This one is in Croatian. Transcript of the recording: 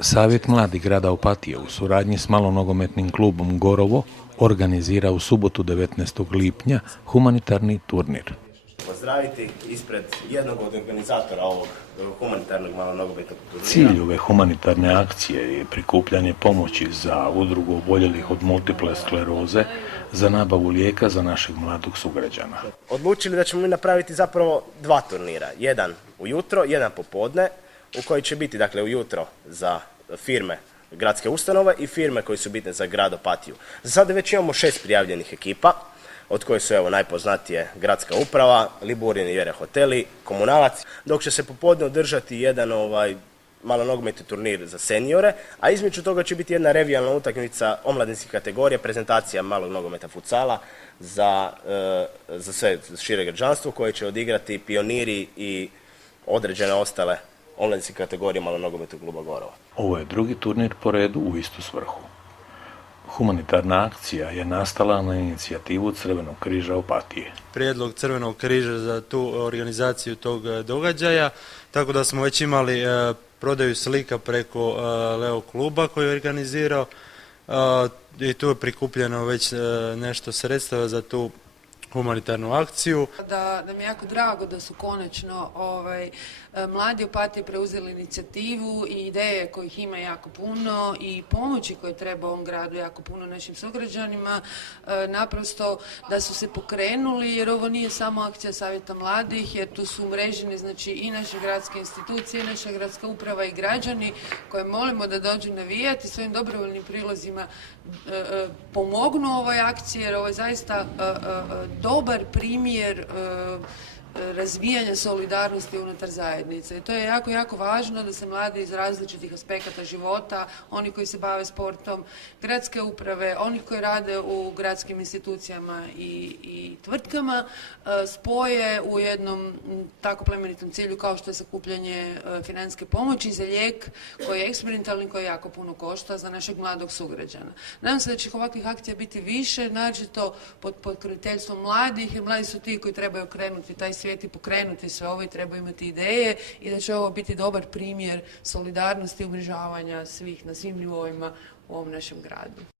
Savjet mladih grada Opatije u suradnji s malonogometnim klubom Gorovo organizira u subotu 19. lipnja humanitarni turnir. Pozdraviti ispred jednog od organizatora ovog humanitarnog malonogometnog turnira. Cilj ove humanitarne akcije je prikupljanje pomoći za udrugu oboljelih od multiple skleroze za nabavu lijeka za našeg mladog sugrađana. Odlučili da ćemo mi napraviti zapravo dva turnira. Jedan ujutro, jedan popodne, u koji će biti dakle ujutro za firme gradske ustanove i firme koje su bitne za grad Opatiju. Za sada već imamo 6 prijavljenih ekipa, od koje su evo najpoznatije Gradska uprava, Liburin i Jere hoteli, Komunalac, dok će se popodne održati jedan malonogometni turnir za seniore, a između toga će biti jedna revijalna utakmica omladinskih kategorija, prezentacija malog nogometa futsala za sve šire građanstvo koje će odigrati pioniri i određene ostale omladinske kategorije malonogometnog kluba Gorovo. Ovo je drugi turnir po redu u istu svrhu. Humanitarna akcija je nastala na inicijativu Crvenog križa Opatije. Prijedlog Crvenog križa za tu organizaciju tog događaja, tako da smo već imali prodaju slika preko Leo kluba koji je organizirao i tu je prikupljeno već nešto sredstava za tu humanitarnu akciju. Da mi je jako drago da su konačno mladi Opatije preuzeli inicijativu i ideje kojih ima jako puno i pomoći koje treba ovom gradu jako puno našim sugrađanima, naprosto da su se pokrenuli jer ovo nije samo akcija Savjeta mladih jer tu su umreženi znači i naše gradske institucije, i naša gradska uprava i građani koje molimo da dođu navijati svojim dobrovoljnim prilozima pomognu ovoj akciji jer ovo je zaista dobar primjer razvijanja solidarnosti unutar zajednice. I to je jako, jako važno da se mladi iz različitih aspekata života, oni koji se bave sportom, gradske uprave, oni koji rade u gradskim institucijama i tvrtkama, spoje u jednom tako plemenitom cilju kao što je sakupljanje financijske pomoći za lijek koji je eksperimentalni, koji jako puno košta za našeg mladog sugrađana. Nadam se da će ovakvih akcija biti više, naročito pod pokroviteljstvom mladih, jer mladi su ti koji trebaju okrenuti taj svijet i pokrenuti sve ovo i trebaju imati ideje i da će ovo biti dobar primjer solidarnosti i umrežavanja svih na svim nivoima u ovom našem gradu.